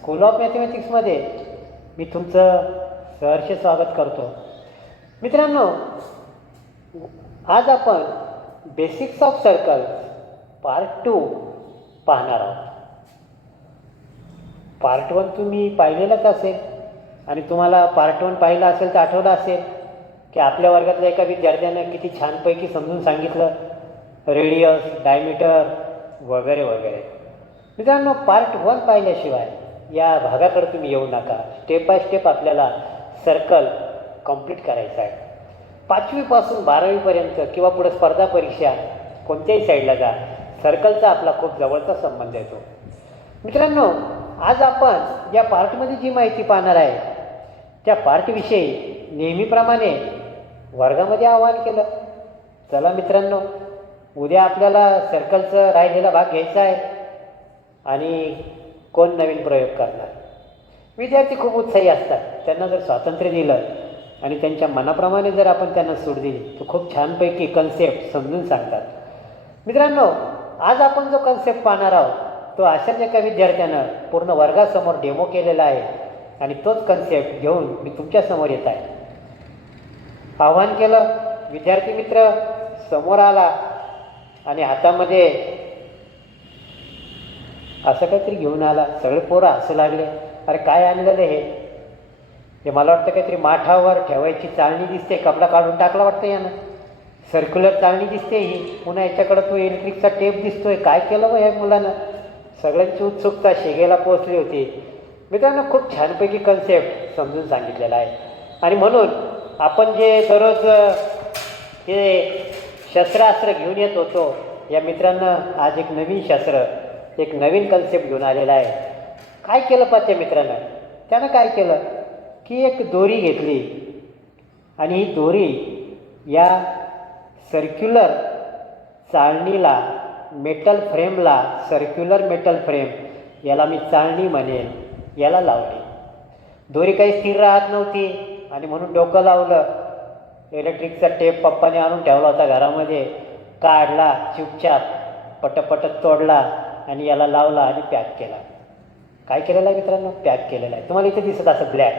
School of मॅथमॅटिक्समध्ये मी तुमचं सहर्ष स्वागत करतो. मित्रांनो, आज आपण बेसिक्स ऑफ सर्कल पार्ट 2 पाहणार आहोत. पार्ट 1 तुम्ही पाहिलेलंच असेल आणि तुम्हाला पार्ट 1 पाहिलं असेल तर आठवलं असेल की आपल्या वर्गातल्या एका विद्यार्थ्यानं किती छानपैकी समजून सांगितलं रेडियस, डायमीटर वगैरे वगैरे. मित्रांनो, पार्ट 1 पाहिल्याशिवाय या भागाकडे तुम्ही येऊ नका. स्टेप बाय स्टेप आपल्याला सर्कल कंप्लीट करायचं आहे. 5वी पासून 12वी पर्यंत किंवा पुढे स्पर्धा परीक्षा कोणत्याही साईडला जा, सर्कलचा आपला खूप जवळचा संबंध येतो. मित्रांनो, आज आपण या पार्टमध्ये जी माहिती पाहणार आहे त्या पार्टविषयी नेहमीप्रमाणे वर्गामध्ये आवाहन केलं. चला मित्रांनो, उद्या आपल्याला सर्कलचं राहिलेला भाग घ्यायचा आहे आणि कोण नवीन प्रयोग करणार. विद्यार्थी खूप उत्साही असतात. त्यांना जर स्वातंत्र्य दिलं आणि त्यांच्या मनाप्रमाणे जर आपण त्यांना सूट दिली तर खूप छानपैकी कन्सेप्ट समजून सांगतात. मित्रांनो, आज आपण जो कन्सेप्ट पाहणार आहोत तो अशाच एका विद्यार्थ्यानं पूर्ण वर्गासमोर डेमो केलेला आहे आणि तोच कन्सेप्ट घेऊन मी तुमच्यासमोर येत आहे. आव्हान केलं, विद्यार्थी मित्र समोर आला आणि हातामध्ये असं काहीतरी घेऊन आला. सगळे पोरं हसू लागले. अरे काय आणलेलं हे मला वाटतं काहीतरी माठावर ठेवायची चाळणी दिसते. कपडा काढून टाकला वाटतं यानं. सर्क्युलर चाळणी दिसते ही. पुन्हा याच्याकडं तो इलेक्ट्रिकचा टेप दिसतोय. काय केलं ह्या मुलानं? सगळ्यांची उत्सुकता शेगेला पोहोचली होती. मित्रांनो, खूप छानपैकी कन्सेप्ट समजून सांगितलेला आहे आणि म्हणून आपण जे दररोज हे शस्त्रास्त्र घेऊन येत होतो, या मित्रांनं आज एक नवीन शस्त्र, एक नवीन कन्सेप्ट घेऊन आलेला आहे. काय केलं पाहते मित्रांनो, त्यानं काय केलं की एक दोरी घेतली आणि ही दोरी या सर्क्युलर चाळणीला, मेटल फ्रेमला, सर्क्युलर मेटल फ्रेम याला मी चाळणी म्हणेन, याला लावली. दोरी काही स्थिर राहत नव्हती आणि म्हणून डोकं लावलं. इलेक्ट्रिकचा टेप पप्पाने आणून ठेवला होता घरामध्ये. काढला चुपचाप, पटपट तोडला आणि याला लावला आणि पॅक केला. काय केलेलं आहे मित्रांनो? पॅक केलेला आहे. तुम्हाला इथे दिसत असं ब्लॅक.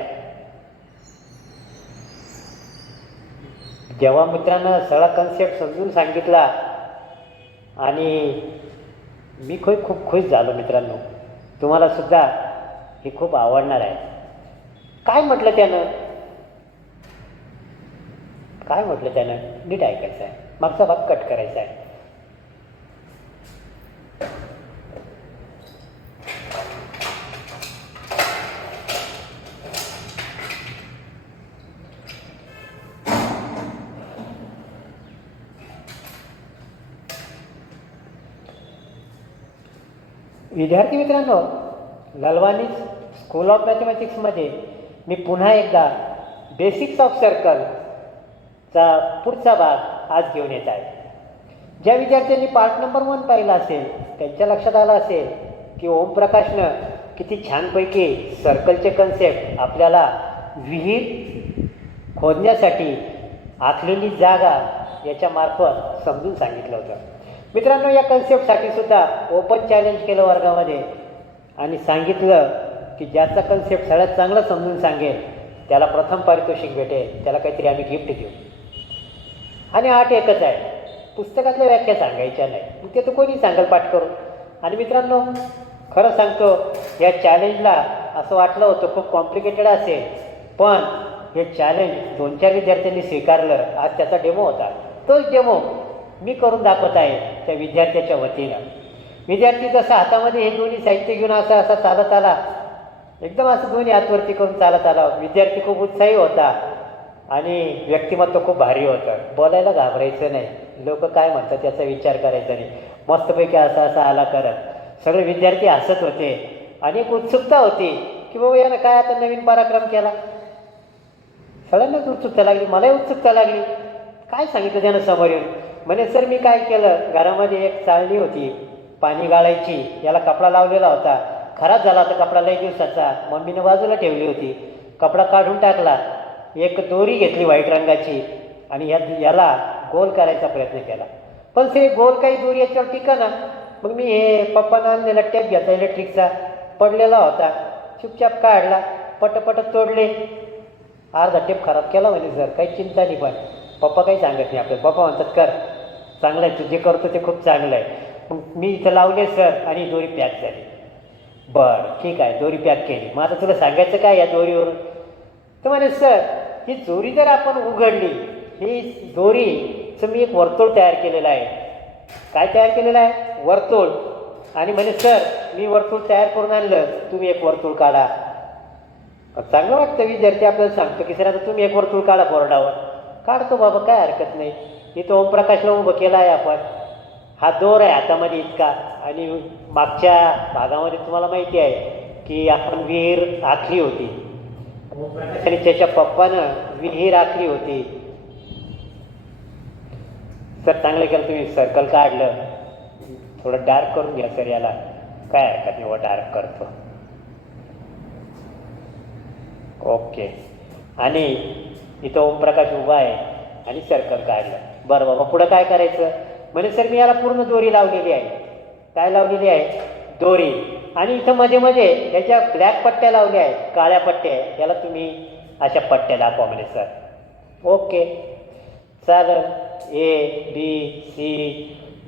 जेव्हा मित्रांनो सगळा कन्सेप्ट समजून सांगितला आणि मी खूप खुश झालो. मित्रांनो, तुम्हाला सुद्धा हे खूप आवडणार आहे. काय म्हटलं त्यानं? नीट ऐकायचं आहे. मागचा भाग कट करायचा आहे. विद्यार्थी मित्रांनो, ललवानी स्कूल ऑफ मॅथमॅटिक्समध्ये मी पुन्हा एकदा बेसिक्स ऑफ सर्कलचा पुढचा भाग आज घेऊन येत आहे. ज्या विद्यार्थ्यांनी पार्ट नंबर 1 पाहिला असेल त्यांच्या लक्षात आलं असेल की ओमप्रकाशनं किती छानपैकी सर्कलचे कन्सेप्ट आपल्याला विहीर खोदण्यासाठी आखलेली जागा याच्यामार्फत समजून सांगितलं होतं. मित्रांनो, या कन्सेप्टसाठी सुद्धा ओपन चॅलेंज केलं वर्गामध्ये आणि सांगितलं की ज्याचा कन्सेप्ट सगळ्यात चांगलं समजून सांगेल त्याला प्रथम पारितोषिक भेटेल, त्याला काहीतरी आम्ही गिफ्ट देऊ. आणि अट एकच आहे, पुस्तकातल्या व्याख्या सांगायच्या नाही. ते तर कोणी सांगेल पाठ करून. आणि मित्रांनो, खरं सांगतो, या चॅलेंजला असं वाटलं होतं खूप कॉम्प्लिकेटेड असेल, पण हे चॅलेंज 2-4 विद्यार्थ्यांनी स्वीकारलं. आज त्याचा डेमो होता. तोच डेमो मी करून दाखवत आहे त्या विद्यार्थ्याच्या वतीनं. विद्यार्थी जसं हातामध्ये हे दोन्ही साहित्य घेऊन असा चालत आला, एकदम असं दोन्ही हातवरती करून चालत आला. विद्यार्थी खूप उत्साही होता आणि व्यक्तिमत्व खूप भारी होतं. बोलायला घाबरायचं नाही. लोक काय म्हणतात याचा विचार करायचा नाही. मस्तपैकी असा आला करत सगळे विद्यार्थी हसत होते आणि एक उत्सुकता होती की बाबा यानं काय आता नवीन पराक्रम केला. सगळ्यांनाच उत्सुकता लागली. मलाही उत्सुकता लागली. काय सांगितलं त्यानं समोर येऊन? म्हणे, सर मी काय केलं, घरामध्ये एक चाळणी होती पाणी गाळायची, याला कपडा लावलेला होता. खराब झाला होता कपडा लई दिवसाचा. मम्मीनं बाजूला ठेवली होती. कपडा काढून टाकला. एक दोरी घेतली व्हाईट रंगाची आणि याला गोल करायचा प्रयत्न केला. पण ते गोल काही दोरी याच्यावर टिका ना. मग मी हे पप्पानं आणलेला टेप घेतला इलेक्ट्रिकचा, पडलेला होता. चुपचाप काढला, पटपट तोडले. अर्धा टेप खराब केला म्हणे सर, काही चिंता नाही. पण पप्पा काही सांगत नाही आपल्याला. पप्पा म्हणतात कर, चांगलं आहे, तू जे करतो ते खूप चांगलं आहे. मग मी इथं लावले सर आणि दोरी पॅक झाली. बरं ठीक आहे, दोरी पॅक केली. मग आता तुला सांगायचं काय या दोरीवरून? तर म्हणे सर, ही दोरी जर आपण उघडली, ही दोरीचं मी एक वर्तुळ तयार केलेलं आहे. काय तयार केलेलं आहे? वर्तुळ. आणि म्हणे सर, मी वर्तुळ तयार करून आणलं, तुम्ही एक वर्तुळ काढा. चांगलं वाटतं, विद्यार्थी आपल्याला सांगतो की सर आता तुम्ही एक वर्तुळ काढा बोर्डावर. काढतो बाबा, काय हरकत नाही. इथं ओमप्रकाशला उभं केला आहे आपण. हा दोर आहे हातामध्ये इतका. आणि मागच्या भागामध्ये तुम्हाला माहिती आहे की आपण विहीर आखली होती आणि त्याच्या पप्पानं विहीर आखली होती. सर चांगलं केलं तुम्ही, सर्कल काढलं. थोडं डार्क करून घ्या सर याला. काय हरकत नाही, डार्क करतो. ओके. आणि इथं ओमप्रकाश उभा आहे आणि सर्कल काढलं. बरं बाबा, पुढं काय करायचं? म्हणजे सर मी याला पूर्ण दोरी लावलेली आहे. काय लावलेली आहे? दोरी. आणि इथं मध्ये मध्ये याच्या ब्लॅक पट्ट्या लावल्या आहेत, काळ्या पट्ट्या आहे. याला तुम्ही अशा पट्ट्या दाखवा म्हणे सर. ओके चालेल. A B C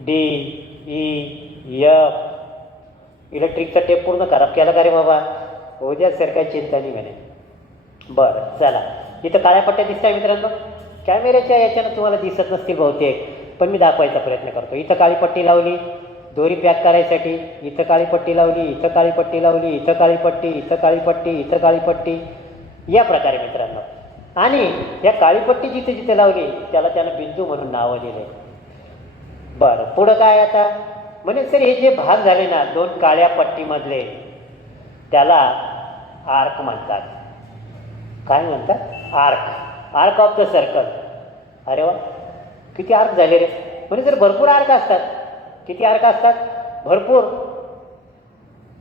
D E F. इलेक्ट्रिकचा टेप पूर्ण खराब केला का रे बाबा? हो द्या सर, काही चिंता नाही म्हणे. बरं चला, इथं काळ्या पट्ट्या दिसत आहे मित्रांनो. कॅमेऱ्याच्या याच्यानं तुम्हाला दिसत नसतील बहुतेक, पण मी दाखवायचा प्रयत्न करतो. इथं काळी पट्टी लावली दोरी पॅक करायसाठी. इथं काळी पट्टी लावली, इथं काळी पट्टी लावली, इथं काळी पट्टी, इथं काळी पट्टी, इथं काळी पट्टी. या प्रकारे मित्रांनो. आणि या काळी पट्टी जिथे जिथे लावली त्यानं बिंदू म्हणून नावं दिले. बरं पुढं काय आता? म्हणजे सर हे जे भाग झाले ना दोन काळ्या पट्टीमधले, त्याला आर्क म्हणतात. काय म्हणतात? Arc. Arc of the circle. अरे वा, किती आर्क झाले रे? म्हणजे सर भरपूर आर्क असतात. किती आर्क असतात? भरपूर.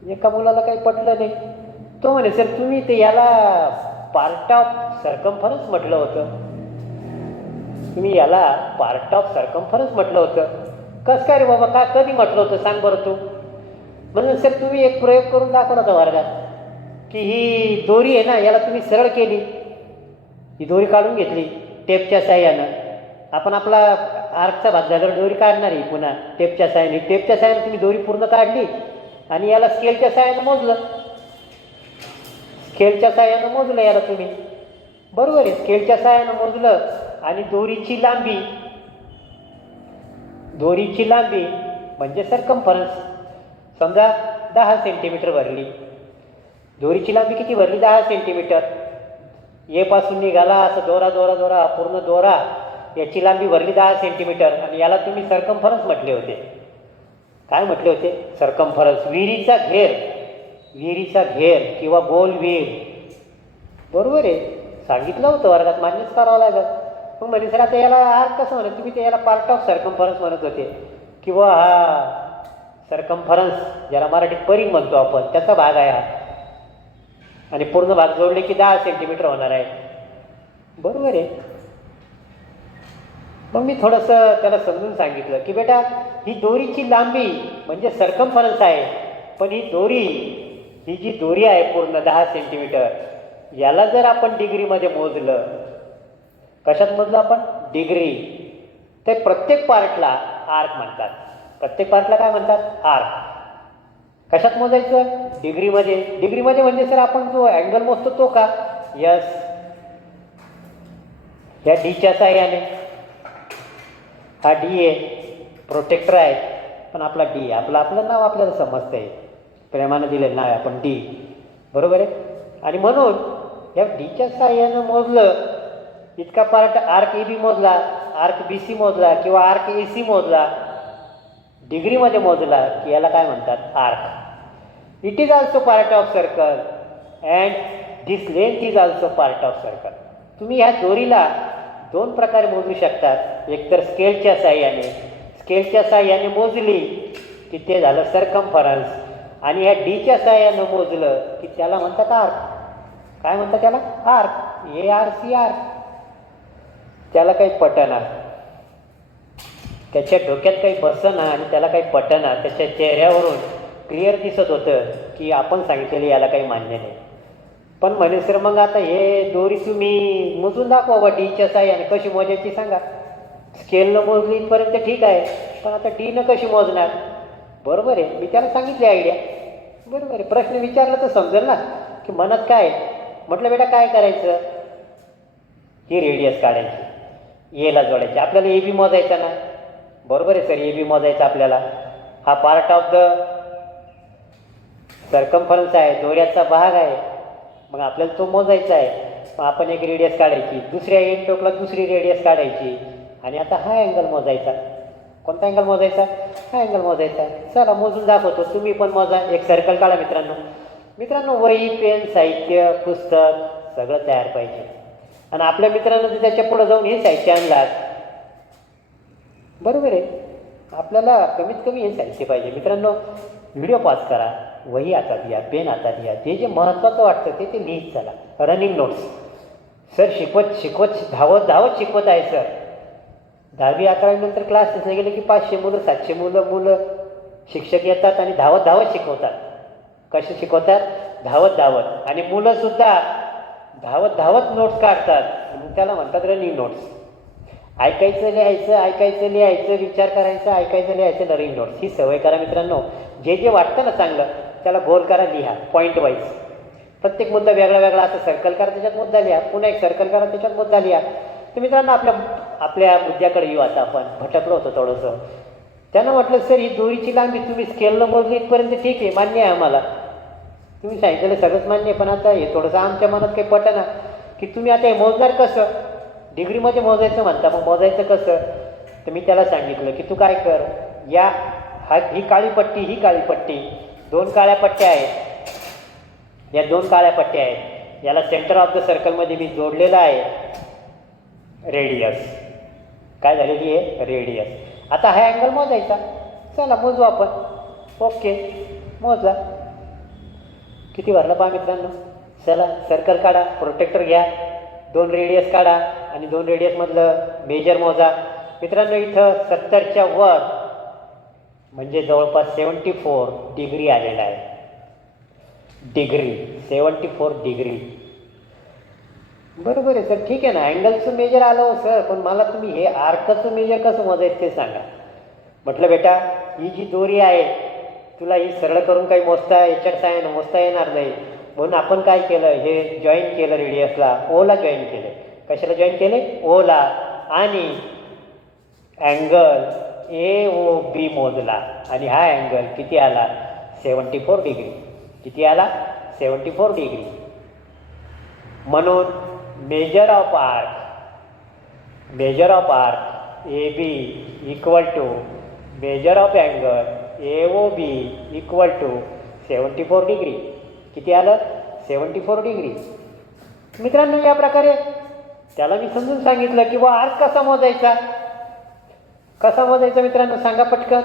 एका मुलाला काही पटलं नाही. तो म्हणे सर तुम्ही ते याला पार्ट ऑफ सर्कम्फरन्स म्हटलं होतं. तुम्ही याला पार्ट ऑफ सर्कम्फरन्स म्हटलं होतं. कसं काय रे बाबा, का कधी म्हटलं होतं सांग बरं तू? म्हणून सर तुम्ही एक प्रयोग करून दाखवला होता वर्गात की ही दोरी आहे ना, याला तुम्ही सरळ केली. ही दोरी काढून घेतली टेपच्या साह्यानं. आपण आपला आर्कचा भाग झाल्यावर दोरी काढणार आहे पुन्हा टेपच्या साह्याने. टेपच्या साह्यानं तुम्ही दोरी पूर्ण काढली आणि याला स्केलच्या साह्यानं मोजलं. स्केलच्या साह्यानं मोजलं याला तुम्ही. बरोबर आहे, स्केलच्या साह्यानं मोजलं. आणि दोरीची लांबी म्हणजे सर्कम्फरन्स समजा 10 सेंटीमीटर भरली. दोरीची लांबी किती भरली? 10 सेंटीमीटर. ए पासून निघाला असं दोरा दोरा दोरा पूर्ण दोरा, याची लांबी भरली 10 सेंटीमीटर. आणि याला तुम्ही सर्कम्फरन्स म्हटले होते. काय म्हटले होते? सर्कम्फरन्स. विहिरीचा घेर किंवा गोल विहीर. बरोबर आहे, सांगितलं होतं वर्गात, मान्यच करावं लागत. मग म्हणजे सर आता याला आर्क कसं म्हणत? तुम्ही ते याला पार्ट ऑफ सर्कम्फरन्स म्हणत होते किंवा हा सर्कम्फरन्स ज्याला मराठीत परिघ म्हणतो आपण, त्याचा भाग आहे हा. आणि पूर्ण भाग जोडले की 10 सेंटीमीटर होणार आहे. बरोबर आहे. मग मी थोडंसं त्याला समजून सांगितलं की बेटा ही दोरीची लांबी म्हणजे सर्कम्फरन्स आहे, पण ही जी दोरी आहे पूर्ण 10 सेंटीमीटर, याला जर आपण डिग्रीमध्ये मोजलं, कशात मोजलं आपण? डिग्री. तर प्रत्येक पार्टला आर्क म्हणतात. प्रत्येक पार्टला काय म्हणतात? आर्क. कशात मोजायचं? डिग्रीमध्ये. डिग्रीमध्ये म्हणजे सर आपण जो अँगल मोजतो तो का? यस, या डीच्या साह्याने. हा डी आहे, प्रोटेक्टर आहे, पण आपला डी आहे. आपलं नाव आपल्याला समजतं आहे, प्रेमानं दिलेलं नाव आहे आपण डी. बरोबर आहे. आणि म्हणून या डीच्या साह्यानं मोजलं इतका पार्ट, आर्क ए बी मोजला, आर्क बी सी मोजला किंवा आर्क ए सी मोजला, डिग्रीमध्ये मोजला की याला काय म्हणतात? Arc. It is also part of circle and this length is also part of circle. तुम्ही ह्या दोरीला दोन प्रकारे मोजू शकतात. एकतर स्केलच्या साह्याने मोजली की ते झालं सर्कम्फरन्स, आणि ह्या डीच्या साह्यानं मोजलं की त्याला म्हणतात आर्क. काय म्हणतात त्याला? आर्क. ARC arc. त्याला काही पटना, त्याच्या डोक्यात काही बसना आणि त्याला काही पटना. त्याच्या चेहऱ्यावरून क्लिअर दिसत होतं की की आपण सांगितलेलं याला काही मान्य नाही. पण म्हणे सर मग आता हे दोरी तुम्ही मोजून दाखवा बा डीच्या साह्याने. कशी मोजायची सांगा. स्केलनं मोजली इथपर्यंत ठीक आहे, पण आता डीनं कशी मोजणार? बरोबर आहे, मी त्याला सांगितली आयडिया. बरोबर आहे, प्रश्न विचारला तर समजेल ना की मनात काय. म्हटलं बेटा काय करायचं, ही रेडियस काढायची, एला जोडायची. आपल्याला ए बी मोजायचा ना. बरोबर आहे सर, ए बी मोजायचा आपल्याला. हा पार्ट ऑफ द सर्कम्फरन्स आहे, दोऱ्याचा भाग आहे. मग आपल्याला तो मोजायचा आहे. मग आपण एक रेडियस काढायची, दुसऱ्या एंड टोकला दुसरी रेडियस काढायची, आणि आता हा अँगल मोजायचा. कोणता अँगल मोजायचा? हा अँगल मोजायचा. चला मोजून दाखवतो, तुम्ही पण मोजा. एक सर्कल काढा मित्रांनो. मित्रांनो वही, पेन, साहित्य, पुस्तक सगळं तयार पाहिजे. आणि आपल्या मित्रांनो त्याच्या पुढे जाऊन हे साहित्य आणलात. बरोबर आहे, आपल्याला कमीत कमी हे साहित्य पाहिजे. मित्रांनो व्हिडिओ पॉज करा, वही हातात घ्या, पेन हातात घ्या. जे महत्त्वाचं वाटतं ते लिहित चला. Running notes. सर शिकवत धावत शिकवत आहे सर. 10वी 11वी नंतर क्लासेसला गेले की 500 मुलं 700 मुलं शिक्षक येतात आणि धावत शिकवतात. कसे शिकवतात? धावत. आणि मुलंसुद्धा धावत नोट्स काढतात. त्याला म्हणतात रनिंग नोट्स. ऐकायचं लिहायचं, विचार करायचा, ऐकायचं लिहायचं, रनिंग नोट्स. ही सवय करा मित्रांनो. जे वाटतं ना चांगलं त्याला गोल करा, लिहा पॉईंट वाईज. प्रत्येक मुद्दा वेगळा असं सर्कल करा, त्याच्यात मुद्दा लिहा. पुन्हा एक सर्कल करा, त्याच्यात मुद्दा लिहा. तर मित्रांनो आपल्या मुद्द्याकडे येऊ. आता आपण भटकलो होतो थोडंसं. त्यानं म्हटलं सर ही दोरीची लांबी तुम्ही स्केलनं मोजली इथपर्यंत ठीक आहे, मान्य आहे आम्हाला. तुम्ही सांगितलेलं सगळंच मान्य आहे, पण आता हे थोडंसं आमच्या मनात काही पटेना की तुम्ही आता हे मोजणार कसं? डिग्रीमध्ये मोजायचं म्हणता, मग मोजायचं कसं? तर मी त्याला सांगितलं की तू काय कर, ही काळी पट्टी 2 काळ्या पट्ट्या आहेत. या 2 काळ्या पट्ट्या आहेत, याला सेंटर ऑफ द सर्कलमध्ये मी जोडलेलं आहे रेडियस. काय झालेली आहे? रेडियस. आता हा अँगल मोजायचा. चला मोजू आपण. ओके, मोजला. किती भरलं पहा मित्रांनो. चला सर्कल काढा, प्रोटेक्टर घ्या, 2 रेडियस काढा आणि 2 रेडियसमधलं मेजर मोजा. मित्रांनो इथं 70च्या वर म्हणजे जवळपास 74 डिग्री आलेला आहे. 74 डिग्री. बरोबर आहे सर, ठीक आहे ना. अँगलचं मेजर आलं हो सर, पण मला तुम्ही हे आर्कचं मेजर कसं मोजायचं ते सांगा. म्हटलं बेटा ही जी दोरी आहे तुला ही सरळ करून काही याच्यात साह्यानं मोजता येणार नाही. म्हणून आपण काय केलं, हे जॉईन केलं रेडियसला, ओला जॉईन केले. कशाला जॉईन केले? ओला. आणि अँगल AOB मोजला आणि हा अँगल किती आला? 74 डिग्री. किती आला? 74 डिग्री. म्हणून measure of arc AB equal to measure of angle AOB equal to 74 degree. किती आलं? 74 डिग्री. मित्रांनो या प्रकारे त्याला मी समजून सांगितलं की आर्क कसा मोजायचा मित्रांनो, सांगा पटकन.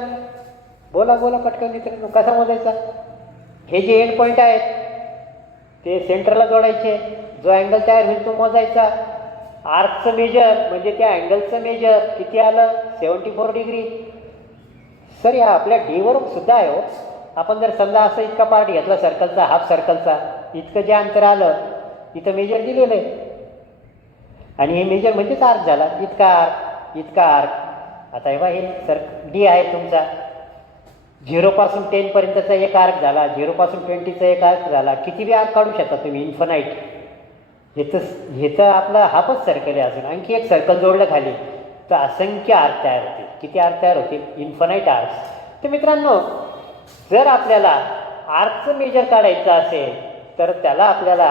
बोला पटकन मित्रांनो, कसा मोजायचा? हे जे एंड पॉईंट आहेत ते सेंटरला जोडायचे. जो अँगल तयार होईल तो मोजायचा. आर्कचं मेजर म्हणजे त्या अँगलचं मेजर किती आलं? 74 डिग्री. सर या आपल्या डीवर सुद्धा आहे हो. आपण जर समजा असं इतका पार्ट घेतला सर्कलचा, हाफ सर्कलचा, इतकं जे अंतर आलं इथं मेजर दिलेलं आहे. आणि हे मेजर म्हणजेच आर्क झाला. इतका आर्क. आता हे बा हे डी आहे तुमचा. 0 पासून 10 पर्यंतचा एक आर्क झाला, 0 पासून 20चा एक आर्क झाला. किती बी आर्क काढू शकता तुम्ही, इन्फानाईट. हे तर आपला हाफच सर्कल आहे. अजून आणखी एक सर्कल जोडलं खाली तर असंख्य आर्क तयार होतील. किती आर्क तयार होतील? Infinite arcs. तर मित्रांनो जर आपल्याला आर्कचं मेजर काढायचं असेल तर त्याला आपल्याला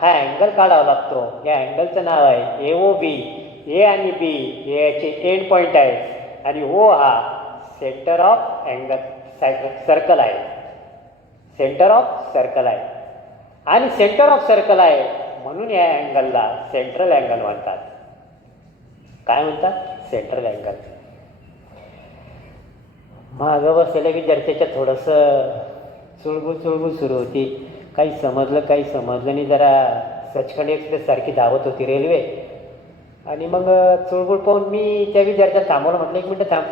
हा अँगल काढावा लागतो. या अँगलचं नाव आहे AOB. ए आणि बी हे याचे एंड पॉईंट आहेत आणि O हा सेंटर ऑफ सर्कल आहे. सेंटर ऑफ सर्कल आहे आणि सेंटर ऑफ सर्कल आहे म्हणून या अँगलला सेंट्रल अँगल म्हणतात. काय म्हणतात? Central angle. मागं बसलेल्या विद्यार्थ्याच्या थोडंसं चुळबुळ सुरू होती. काही समजलं नाही. जरा सचखंड एक्सप्रेस सारखी धावत होती रेल्वे. आणि मग चुळबुळ पाहून मी त्या विद्यार्थ्याला थांबवलं. म्हटलं 1 मिनटं थांब,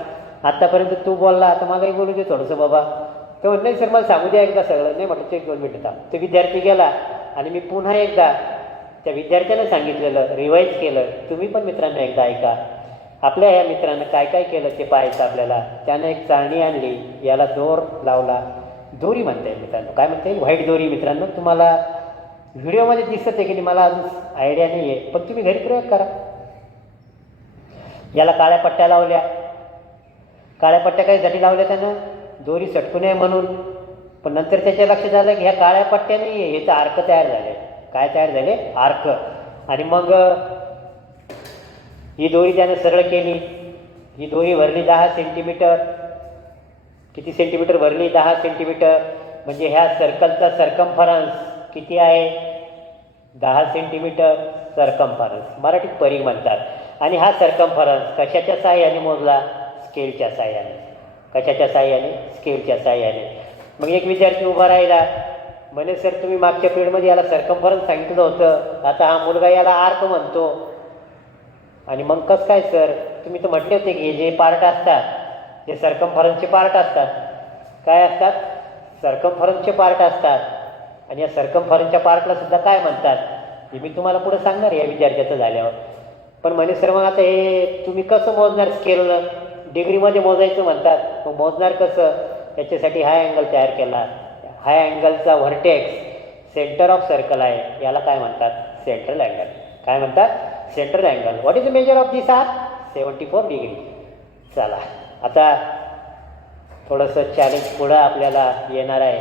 आत्तापर्यंत तू बोलला, आता मलाही बोलू दे थोडंसं बाबा. तो नाही सर मला सांगू द्या एकदा सगळं. नाही म्हटलं चेक 2 मिनिटं थांब. तो विद्यार्थी गेला आणि मी पुन्हा एकदा त्या विद्यार्थ्यानं सांगितलेलं रिवाईज केलं. तुम्ही पण मित्रांनो एकदा ऐका. आपल्या ह्या मित्रानं काय काय केलं ते पाहायचं आपल्याला. त्यानं एक चाळणी आणली, याला दोर लावला. दोरी म्हणता येईल मित्रांनो, काय म्हणता येईल, व्हाईट दोरी. मित्रांनो तुम्हाला व्हिडिओमध्ये दिसत आहे की नाही मला अजून आयडिया नाही आहे, पण तुम्ही घरी प्रयोग करा. याला काळ्या पट्ट्या लावल्या. काळ्या पट्ट्या काहीसाठी लावल्या त्यानं, दोरी सटकू नये म्हणून. पण नंतर त्याच्या लक्षात आलं की ह्या काळ्या पट्ट्या नाही आहे, ह्याचं आर्क तयार झाले. काय तयार झाले, आर्क. आणि मग ही दोरी त्यानं सरळ केली. ही दोरी भरली 10 सेंटीमीटर. किती सेंटीमीटर भरली, 10 सेंटीमीटर. म्हणजे ह्या सर्कलचा सर्कम्फरन्स किती आहे, 10 सेंटीमीटर सर्कम्फरन्स, मराठीत परिघ म्हणतात. आणि हा सर्कम्फरन्स कशाच्या साहाय्याने मोजला, स्केलच्या साहाय्याने. कशाच्या साहाय्याने, स्केलच्या साहाय्याने. मग एक विद्यार्थी उभा राहिला, म्हणे सर तुम्ही मागच्या पिरियडमध्ये याला सर्कम्फरन्स सांगितलं होतं, आता हा मुलगा याला आर्क म्हणतो. आणि मग कसं काय सर, तुम्ही तर म्हटले होते की जे पार्ट असतात ते सर्कम्फरन्सचे पार्ट असतात. काय असतात, सर्कम्फरन्सचे पार्ट असतात. आणि या सर्कम्फरन्सच्या पार्टला सुद्धा काय म्हणतात हे मी तुम्हाला पुढे सांगणार या विद्यार्थ्याचं झाल्यावर. पण म्हणे सर मग आता हे तुम्ही कसं मोजणार, स्केलनं डिग्रीमध्ये मोजायचं म्हणतात, मग मोजणार कसं. त्याच्यासाठी हा अँगल तयार केला. हा अँगलचा व्हर्टेक्स सेंटर ऑफ सर्कल आहे, याला काय म्हणतात, सेंट्रल अँगल. काय म्हणतात, central angle. What is the measure of this arc, 74 degree. चला आता थोडंसं चॅलेंज पुढं आपल्याला येणार आहे.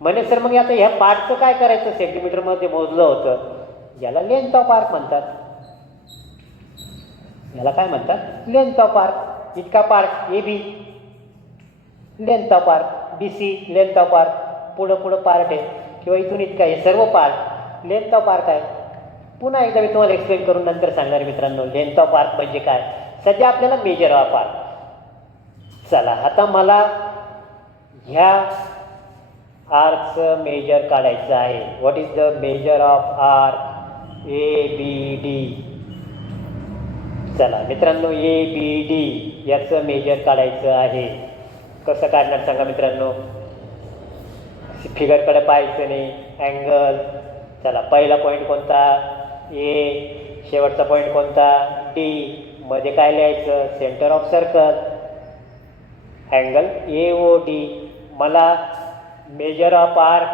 म्हणे सर मग आता ह्या पार्टचं काय करायचं, सेंटीमीटरमध्ये मोजलं होतं, याला लेंथ ऑफ आर्क म्हणतात. याला काय म्हणतात, लेंथ ऑफ आर्क. इतका part A B, length of arc. B C, length of arc. पुढं पुढं पार्ट आहे किंवा इथून इतका, हे सर्व पार्ट लेंथ ऑफ आर्क आहे. पुन्हा एकदा मी तुम्हाला एक्सप्लेन करून नंतर सांगणार मित्रांनो लेंथ ऑफ आर्क म्हणजे काय. सध्या आपल्याला मेजर ऑफ आर्क. चला आता मला ह्या आर्कचं मेजर काढायचं आहे. What is the measure of arc A B D. चला मित्रांनो ए बी डी याचं मेजर काढायचं आहे. कसं काढणार सांगा मित्रांनो, फिगरकडे पाहायचं नाही, अँगल. चला पहिला पॉईंट कोणता, ए. शेवटचा पॉईंट कोणता, डी. मध्ये काय लिहायचं, centre of circle. Angle A O D. मला measure of arc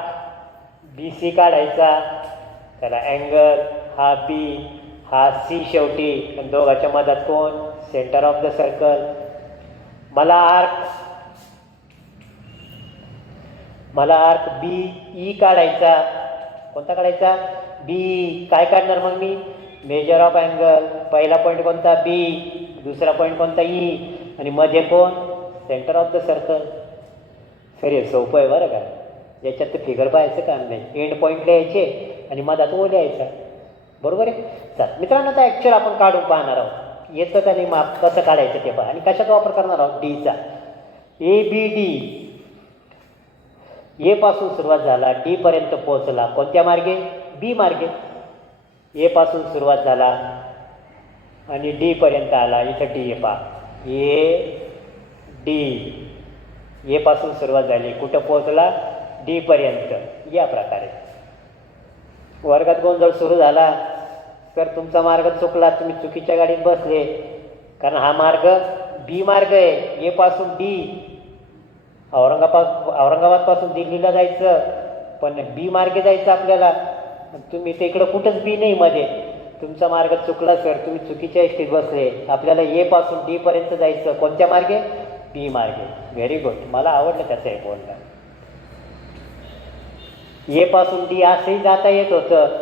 B C काढायचा. त्याला अँगल हा बी, हा सी शेवटी, आणि दोघांच्या मधात कोण, सेंटर ऑफ द सर्कल. मला आर्क बी ई काढायचा. कोणता काढायचा, बी. काय काढणार मग मी, मेजर ऑफ अँगल. पहिला पॉईंट कोणता, बी. दुसरा पॉईंट कोणता, ई. आणि मध्ये कोण, centre of the circle. Sir सोपं आहे बरं का, याच्यात तर फिगर पाहायचं काम नाही. एंड पॉईंट लिहायचे आणि मधात ओ लिहायचा. बरोबर आहे. चल मित्रांनो आता ॲक्च्युअल आपण काढून पाहणार आहोत. येतं का नाही माप कसं काढायचं ते पहा. आणि कशाचा वापर करणार आहोत, डीचा. ए बी डी. ए पासून सुरुवात झाला, डी पर्यंत पोहोचला. कोणत्या मार्गे, बी मार्गे. ए पासून सुरुवात झाला आणि डी पर्यंत आला. इथं डी आहे पहा, ए डी. ए पासून सुरुवात झाली, कुठं पोहोचला, डी पर्यंत. या प्रकारे वर्गात गोंधळ सुरू झाला, तर तुमचा मार्ग चुकला, तुम्ही चुकीच्या गाडीत बसले. कारण हा मार्ग बी मार्ग आहे. ए पासून डी, औरंगाबादपासून दिल्लीला जायचं, पण बी मार्गे जायचं आपल्याला. तुम्ही ते इकडं कुठंच बी नाही मध्ये, तुमचा मार्ग चुकला सर, तुम्ही चुकीच्या एसटीत बसले. आपल्याला ए पासून डी पर्यंत जायचं, कोणत्या मार्गे, बी मार्गे. व्हेरी गुड, मला आवडलं त्याचं हे बोलणं. ए पासून डी असंही जाता येत होतं,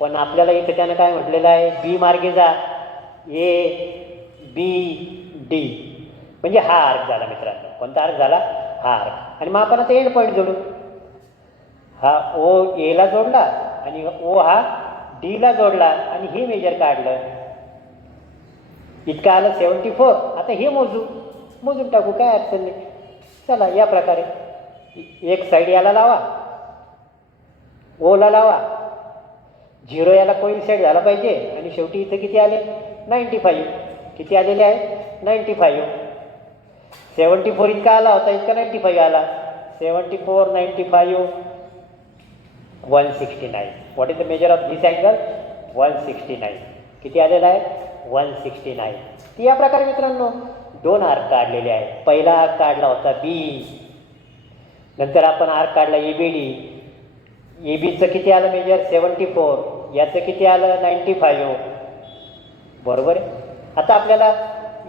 पण आपल्याला इथं त्यानं काय म्हटलेलं आहे, बी मार्गे जा. ए बी डी म्हणजे हा आर्क झाला मित्रांनो. कोणता आर्क झाला, हा आर्क. आणि मग आपण आता एंड पॉईंट जोडू. हा ओ एला जोडला आणि ओ हा डीला जोडला आणि हे मेजर काढलं. इतकं आलं 74. आता हे मोजून टाकू, काय अडचण नाही. चला या प्रकारे एक साईड याला लावा, ओला लावा. 0 याला कोइन्साइड झाला पाहिजे. आणि शेवटी इथं किती आले, 95. किती आलेले आहे, 95. 74 इतका आला होता, इतका 95 आला. 74, 95, 169. What is the measure of this angle? 169. किती आलेला आहे? 169. ती या प्रकारे मित्रांनो 2 आर्क काढलेले आहेत. पहिला आर्क काढला होता बी, नंतर आपण आर्क काढला EBD. EBचं किती आलं मेजर? 74. याचं किती आलं? 95. बरोबर आहे. आता आपल्याला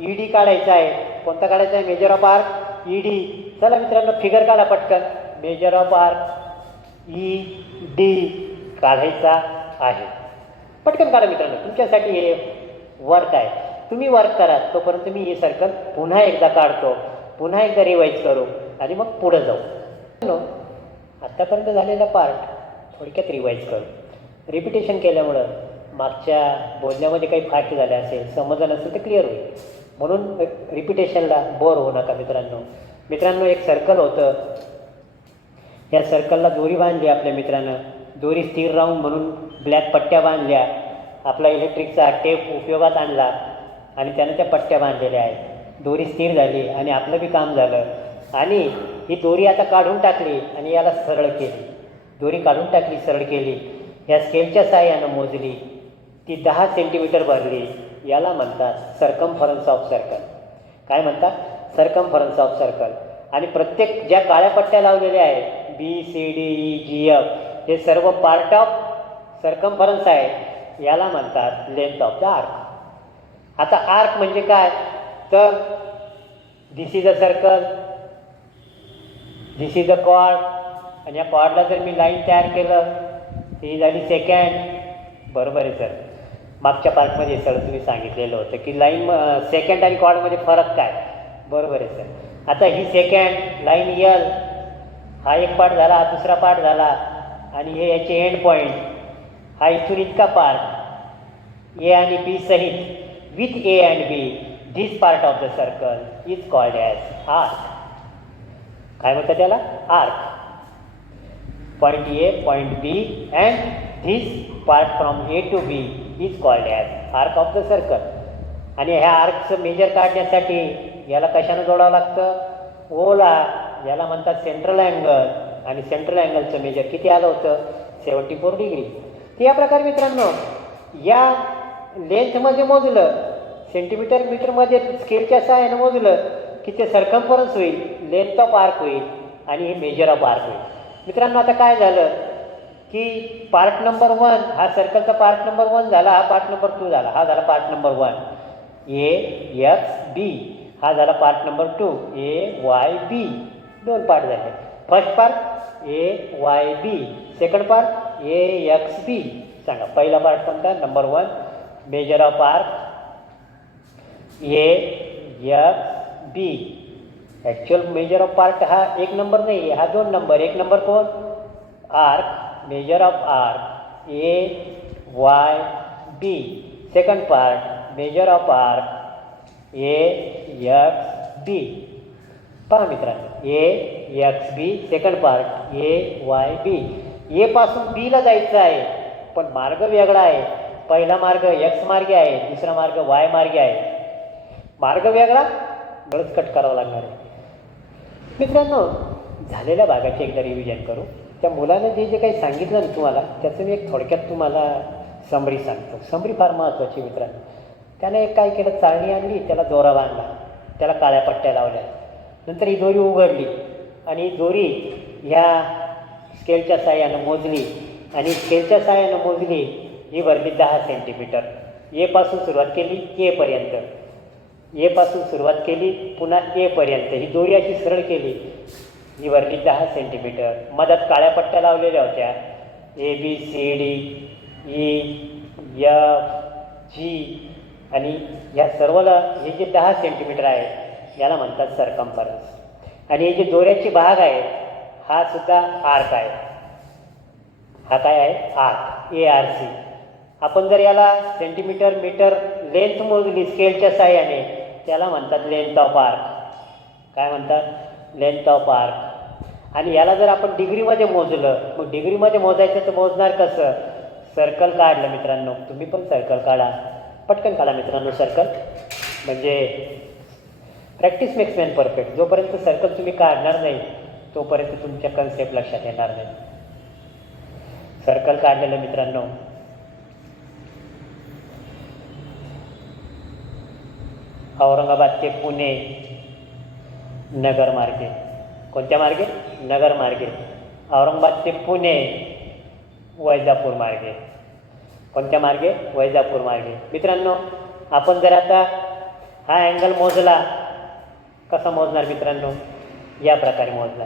ED काढायचा आहे. कोणता काढायचा आहे? Major of arc ED. चला मित्रांनो फिगर काढा पटकन. मेजर ऑफ आर्क ED काढायचा आहे. पटकन काढा मित्रांनो, तुमच्यासाठी हे वर्क आहे. तुम्ही वर्क करा, तोपर्यंत मी हे सर्कल पुन्हा एकदा काढतो, पुन्हा एकदा रिवाईज करू आणि मग पुढं जाऊ. आत्तापर्यंत झालेला पार्ट थोडक्यात रिवाईज करू. रिपिटेशन केल्यामुळं मागच्या बोलण्यामध्ये काही फाट झाले असेल, समजलं नसेल तर क्लिअर होईल. म्हणून रिपिटेशनला बोर होऊ नका मित्रांनो. मित्रांनो एक सर्कल होतं, या सर्कलला दोरी बांधली आपल्या मित्रानं. दोरी स्थिर राहून म्हणून ब्लॅक पट्ट्या बांधल्या. आपला इलेक्ट्रिकचा टेप उपयोगात आणला आणि त्यानं त्या पट्ट्या बांधलेल्या आहेत. दोरी स्थिर झाली आणि आपलं बी काम झालं. आणि ही दोरी आता काढून टाकली आणि याला सरळ केली. दोरी काढून टाकली, सरळ केली. ह्या स्केलच्या साहाय्यानं मोजली, ती 10 सेंटीमीटर भरली. याला म्हणतात सर्कम्फरन्स ऑफ सर्कल. काय म्हणतात? Circumference of circle. आणि प्रत्येक ज्या काळ्या पट्ट्या लावलेल्या आहेत BCDEGF हे सर्व पार्ट ऑफ सर्कम्फरन्स आहे. याला म्हणतात लेंथ ऑफ द आर्क. आता आर्क म्हणजे काय? तर this is a circle, this is a chord, आणि या कॉर्डला जर मी लाईन तयार केलं ही झाली सेकंड. बरोबर आहे सर. मागच्या पार्टमध्ये सर तुम्ही सांगितलेलं होतं की लाईन सेकंड आणि कॉर्डमध्ये फरक काय. बरोबर आहे सर. आता ही सेकंड लाईन L हा एक पार्ट झाला, हा दुसरा पार्ट झाला, आणि हे याचे एंड पॉईंट हा इथून इतका पार्ट A आणि B सहित with A and B, this part of the circle is called as arc. काय म्हणतात त्याला? Arc. Point A, point B and this part from A to B is called as arc of the circle. आणि ह्या आर्कचं major काढण्यासाठी याला कशानं जोडावं लागतं? ओला. याला म्हणतात सेंट्रल अँगल. आणि सेंट्रल अँगलचं मेजर किती आलं होतं? 74 डिग्री. तर या प्रकारे मित्रांनो या लेंथमध्ये मोजलं, सेंटीमीटर मीटरमध्ये स्केलच्या सहाय्यानं मोजलं की ते सर्कम्फरन्स होईल, लेंथ ऑफ आर्क होईल आणि हे मेजर ऑफ आर्क होईल. मित्रांनो आता काय झालं की पार्ट नंबर 1 हा सर्कलचा पार्ट नंबर 1 झाला, हा पार्ट नंबर 2 झाला, हा झाला पार्ट नंबर 1 AXB, हा झाला पार्ट नंबर 2 AYB. 2 पार्ट झाले. First part AYB, second part AXB. सांगा पहिला पार्ट कोणता? Number 1 major of arc AXB. Actual measure of part हा 1 नंबर नाही आहे, हा 2 नंबर. 1 नंबर कोण? Arc. Major of arc AYB. Second part major of arc AXB. पहा मित्रांनो AXB, सेकंड पार्ट AYB. ए पासून बीला जायचं आहे पण मार्ग वेगळा आहे. पहिला मार्ग X मार्गे आहे, दुसरा मार्ग Y मार्गे आहे. मार्ग वेगळा, गळच कट करावं लागणार आहे. मित्रांनो झालेल्या भागाची एकदा रिव्हिजन करू. त्या मुलानं जे जे काही सांगितलं ना तुम्हाला त्याचं मी एक थोडक्यात तुम्हाला समरी सांगतो. समरी फार महत्त्वाची मित्रांनो. त्यानं एक काय केलं, चाळणी आणली, त्याला दोरा बांधला, त्याला काळ्या पट्ट्या लावल्या, नंतर ही दोरी उघडली आणि ही दोरी ह्या स्केलच्या साहाय्यानं मोजली आणि स्केलच्या साहाय्यानं मोजली. ही भरली 10 सेंटीमीटर. ए पासून सुरुवात केली Aपर्यंत, ए पासून सुरुवात केली पुन्हा Aपर्यंत. ही दोरी अशी सरळ केली, ही भरली 10 सेंटीमीटर. मधात काळ्या पट्ट्या लावलेल्या होत्या ABCDEFG आणि या सर्वला हे जे 10 सेंटीमीटर आहे याला म्हणतात सर्कम्फरन्स. आणि हे जे दोऱ्याचे भाग आहे हा सुद्धा आर्क आहे. हा काय आहे? Arc ARC. आपण जर याला सेंटीमीटर मीटर लेंथ मोजली स्केलच्या साहाय्याने त्याला म्हणतात लेंथ ऑफ आर्क. काय म्हणतात? Length of arc. आणि याला जर आपण डिग्रीमध्ये मोजलं, मग डिग्रीमध्ये मोजायचं तर मोजणार कसं? सर्कल काढलं मित्रांनो. तुम्ही पण सर्कल काढा, पटकन काढा मित्रांनो सर्कल. म्हणजे प्रॅक्टिस मेक्स मॅन परफेक्ट. जोपर्यंत सर्कल तुम्ही काढणार नाही तोपर्यंत तुमच्या कन्सेप्ट लक्षात येणार नाही. सर्कल काढलेलं मित्रांनो, औरंगाबाद ते पुणे नगर मार्गे. कोणत्या मार्गे? नगर मार्गे. औरंगाबाद ते पुणे वैजापूर मार्गे. कोणत्या मार्गे? वैजापूर मार्गे. मित्रांनो, आपण जर आता हा अँगल मोजला, कसा मोजणार मित्रांनो? या प्रकारे मोजला.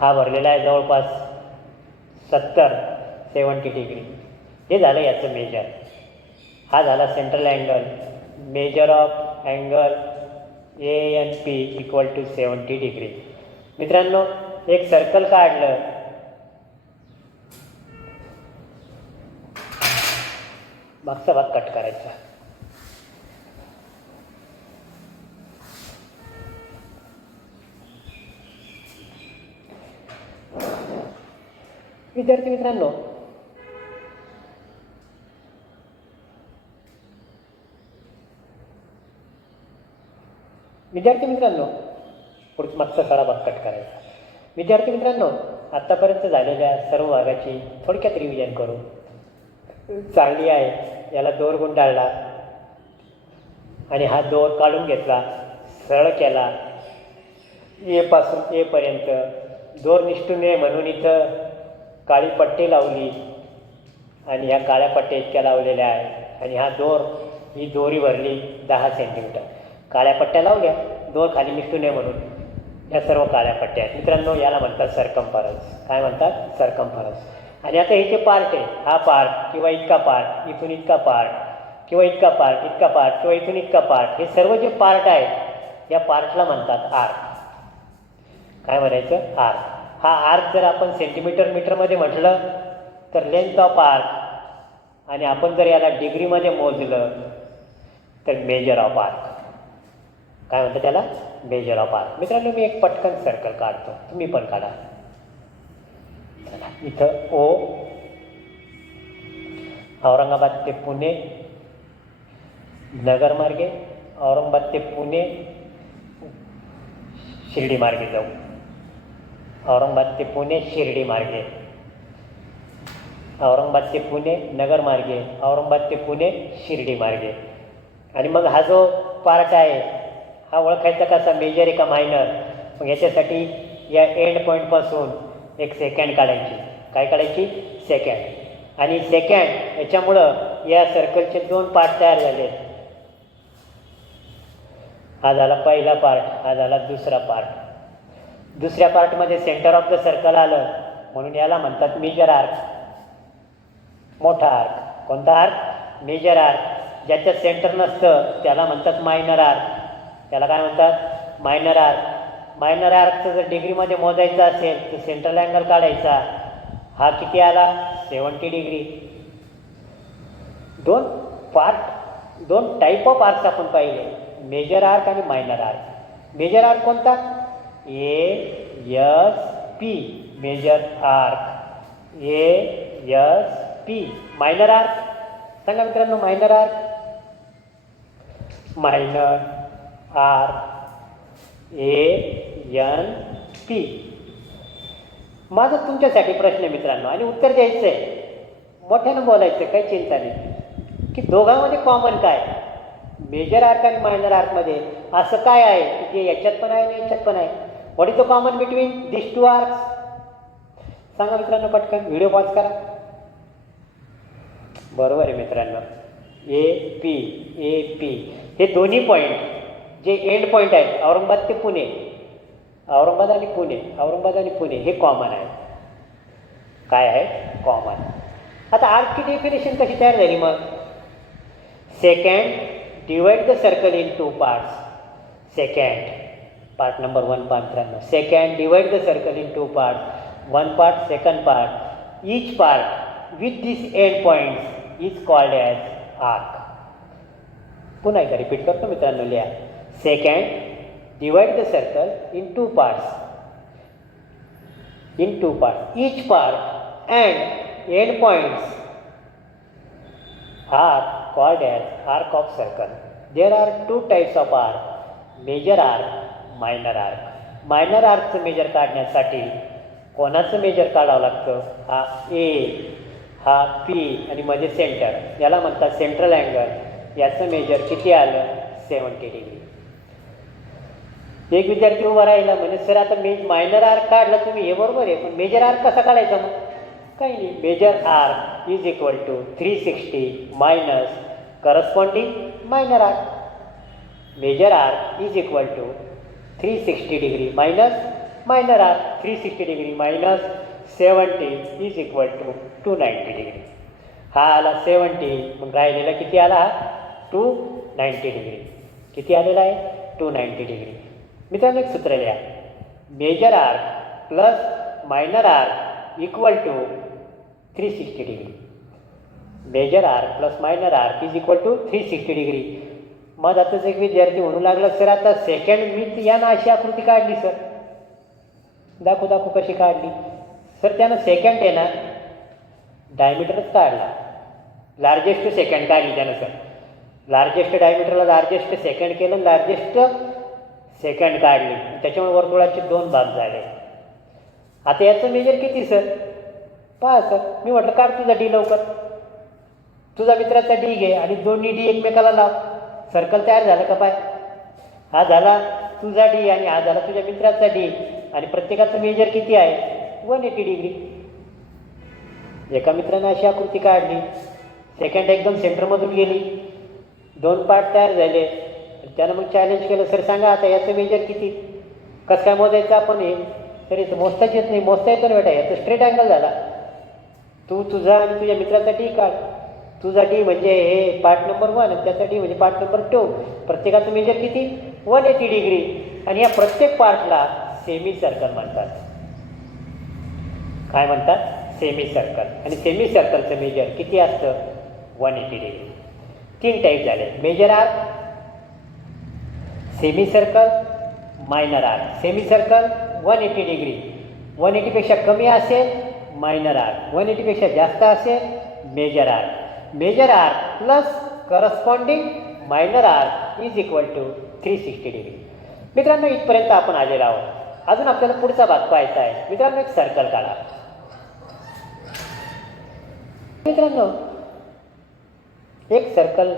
हा भरलेला आहे जवळपास 70 डिग्री. हे झालं याचं मेजर. हा झाला central angle. Measure of angle ANP equal to 70 degree. मित्रांनो, एक सर्कल काढलं, मागचा भाग कट करायचा. विद्यार्थी मित्रांनो, पुढचा मागचा सारा भाग कट करायचा. विद्यार्थी मित्रांनो, आत्तापर्यंत झालेल्या सर्व भागाची थोडक्यात रिव्हिजन करू. चांगली आहे. याला दोर गुंडाळला आणि हा दोर काढून घेतला, सरळ केला ए पासून ए पर्यंत. दोर निष्ठू नये म्हणून इथं काळी पट्टी लावली आणि ह्या काळ्या पट्ट्या इतक्या लावलेल्या आहेत. आणि हा दोर, ही दोरी भरली 10 सेंटीमीटर. काळ्या पट्ट्या लावल्या, दोर खाली निष्ठू नये म्हणून. या सर्व काळ्या पट्ट्या आहेत मित्रांनो. याला म्हणतात सरकमफरन्स. काय म्हणतात? सरकमफरन्स. आणि आता हे जे पार्ट आहे, हा पार्ट किंवा इतका पार्ट, इथून इतका पार्ट किंवा इतका पार्ट, इतका पार्ट किंवा इथून इतका पार्ट, हे सर्व जे पार्ट आहेत या पार्टला म्हणतात आर्क. काय म्हणायचं? आर्क. हा आर्क जर आपण सेंटीमीटर मीटरमध्ये म्हटलं तर लेंथ ऑफ आर्क, आणि आपण जर याला डिग्रीमध्ये मोजलं तर मेजर ऑफ आर्क. काय म्हणतात त्याला? Major of arc. मित्रांनो, मी एक पटकन सर्कल काढतो, तुम्ही पण काढा. इथं O, औरंगाबाद ते पुणे नगर मार्गे, औरंगाबाद ते पुणे शिर्डी मार्गे जाऊ. औरंगाबाद ते पुणे शिर्डी मार्गे, औरंगाबाद ते पुणे नगर मार्गे, औरंगाबाद ते पुणे शिर्डी मार्गे. आणि मग हा जो पार्ट आहे हा ओळखायचा कसा? मेजर आहे का मायनर? मग याच्यासाठी या एंड पॉईंटपासून एक सेकंड काढायची. काय काढायची? सेकंड. आणि सेकंड याच्यामुळं या सर्कलचे 2 पार्ट तयार झाले. हा झाला पहिला पार्ट, हा झाला दुसरा पार्ट. दुसऱ्या पार्टमध्ये सेंटर ऑफ द सर्कल आलं म्हणून याला म्हणतात मेजर आर्क, मोठा आर्क. कोणता आर्क? Major arc. ज्याच्यात सेंटर नसतं त्याला म्हणतात मायनर आर्क. त्याला काय म्हणतात? Minor arc. मायनर आर्कचं जर डिग्रीमध्ये मोजायचं असेल तर सेंट्रल अँगल काढायचा. हा किती आला? 70 degree. 2 part, 2 type of arcs आपण पाहिले, मेजर आर्क आणि मायनर आर्क. मेजर आर्क कोणता? ASP major arc. ASP. Minor arc सांगा मित्रांनो. Minor arc. Minor arc ANP. माझा तुमच्यासाठी प्रश्न मित्रांनो, आणि उत्तर द्यायचं आहे, मोठ्यानं बोलायचं, काही चिंता नाही, की दोघांमध्ये कॉमन काय? मेजर आर्क आणि मायनर आर्कमध्ये असं काय आहे की जे याच्यात पण आहे आणि याच्यात पण आहे? What is the common between this 2 arcs? सांगा मित्रांनो पटकन. व्हिडिओ पॉज करा. बरोबर आहे मित्रांनो, AP हे दोन्ही पॉईंट जे एंड पॉईंट आहेत, औरंगाबाद ते पुणे, औरंगाबाद आणि पुणे हे कॉमन आहे. काय आहे? कॉमन. आता आर्कची डेफिनेशन कशी तयार झाली मग? Second divide the circle in 2 parts. Second part number 1 पहा मित्रांनो. Second divide the circle in 2 parts. 1 part, second part. Each part with this end points is called as arc. पुन्हा एकदा रिपीट करतो मित्रांनो, लिहा. Second divide the circle in 2 parts. Each part and end points are called as arc of circle. There are 2 types of arc, major arc minor arc. Minor आर्कचं major काढण्यासाठी कोणाचं major काढावं लागतं? हा ए, हा पी आणि मध्ये सेंटर, याला म्हणतात सेंट्रल अँगल. याचं मेजर किती आलं? 70 डिग्री. एक विद्यार्थी उभा राहिला म्हणे सर आता मायनर आर्क काढला तुम्ही, हे बरोबर आहे, पण मेजर आर्क कसा काढायचा? मग काही नाही, major arc is equal to 360 minus corresponding minor arc. Major arc is equal to 360 degree minus minor arc. 360 degree minus 70 is equal to 290 degree. हा आला 70, मग राहिलेला किती आला? 290 डिग्री. किती आलेला आहे? 290 डिग्री. मित्रांनो एक सूत्र लिहा, major arc plus minor arc equal to 360 degree. Major arc plus minor arc is equal to 360 degree. मग आताच एक विद्यार्थी म्हणू लागला सर आता सेकंड मी या ना अशी आकृती काढली सर, दाखवू कशी काढली? सर त्यानं सेकंड आहे ना डायमीटरच काढला, लार्जेस्ट सेकंड काढली त्यानं सर. लार्जेस्ट डायमीटरला लार्जेस्ट सेकंड केलं, लार्जेस्ट सेकंड काढली, त्याच्यामुळे वर्तुळाचे 2 भाग झाले. आता याचं मेजर किती सर? पहा सर, मी म्हटलं काढ तुझा डी लवकर. तुझा मित्राचा डी घे आणि दोन्ही डी एकमेकाला लाव, सर्कल तयार झालं का? पाय, हा झाला तुझा डी आणि हा झाला तुझ्या मित्राचा डी, आणि प्रत्येकाचं मेजर किती आहे? 180 डिग्री. एका मित्रानं अशी आकृती काढली, सेकंड एकदम सेंटरमधून गेली, 2 पार्ट तयार झाले. त्यानं मग चॅलेंज केलं सर सांगा आता याचं मेजर किती? कसं काय मोजायचं आपण? हे सर इथं मोजताच येत नाही. मोजता येतं ना बेटा, याचं स्ट्रेट अँगल झाला. तू तुझा आणि तुझ्या मित्राचा डी काढ. तुझा डी म्हणजे हे पार्ट नंबर 1 आणि त्याचा डी म्हणजे पार्ट नंबर 2. प्रत्येकाचं मेजर किती? 180 डिग्री. आणि या प्रत्येक पार्टला सेमी सर्कल म्हणतात. काय म्हणतात? Semicircle. आणि सेमी सर्कलचं मेजर किती असतं? 180 डिग्री. 3 टाईप झाले, major arc, semicircle, minor arc. Semicircle 180 degree, 180 पेक्षा कमी असेल मायनर आर्क, 180 पेक्षा जास्त असेल major arc. Major arc plus corresponding minor arc is equal to 360 degree. मित्रांनो इथपर्यंत आपण आलेलो आहोत. अजून आपल्याला पुढचा भाग पाहायचा आहे. मित्रांनो एक सर्कल काढा. मित्रांनो एक सर्कल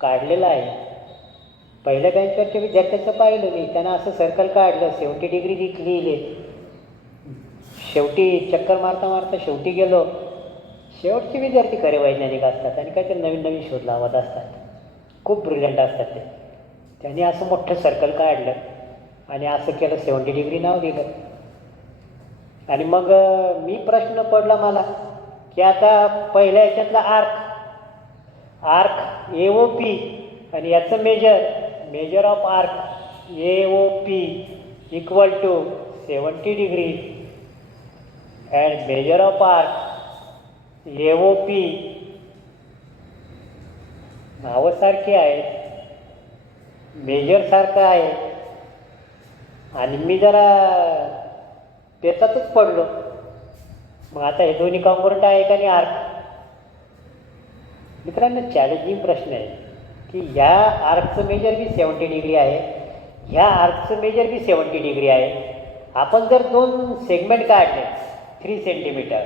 काढलेलं आहे. पहिल्या बेंचवरच्या विद्यार्थ्याचं पाहिलं मी, त्यांना असं सर्कल काढलं, 70 डिग्री लिहिले. शेवटी चक्कर मारता मारता शेवटी गेलो. शेवटचे विद्यार्थी खरे वैज्ञानिक असतात आणि काहीतरी नवीन नवीन शोध लावत असतात, खूप ब्रिलियंट असतात ते. त्यांनी असं मोठं सर्कल काढलं आणि असं केलं, 70 डिग्री नाव दिलं. आणि मग मी प्रश्न पडला मला की आता पहिल्या याच्यातला आर्क AOP आणि याचं measure of arc AOP equal to 70 degree and measure of arc AOP नावं सारखी आहेत, मेजर सारखं आहे. आणि मी जरा त्याच्यातच पडलो. मग आता हे दोन्ही कॉन्ग्रुएंट आहे का? आणि आर्क. मित्रांनो चॅलेंजिंग प्रश्न आहे की ह्या आर्कचं मेजर बी 70 डिग्री आहे, ह्या आर्कचं मेजर बी 70 डिग्री आहे. आपण जर 2 सेगमेंट काढले 3 centimetre,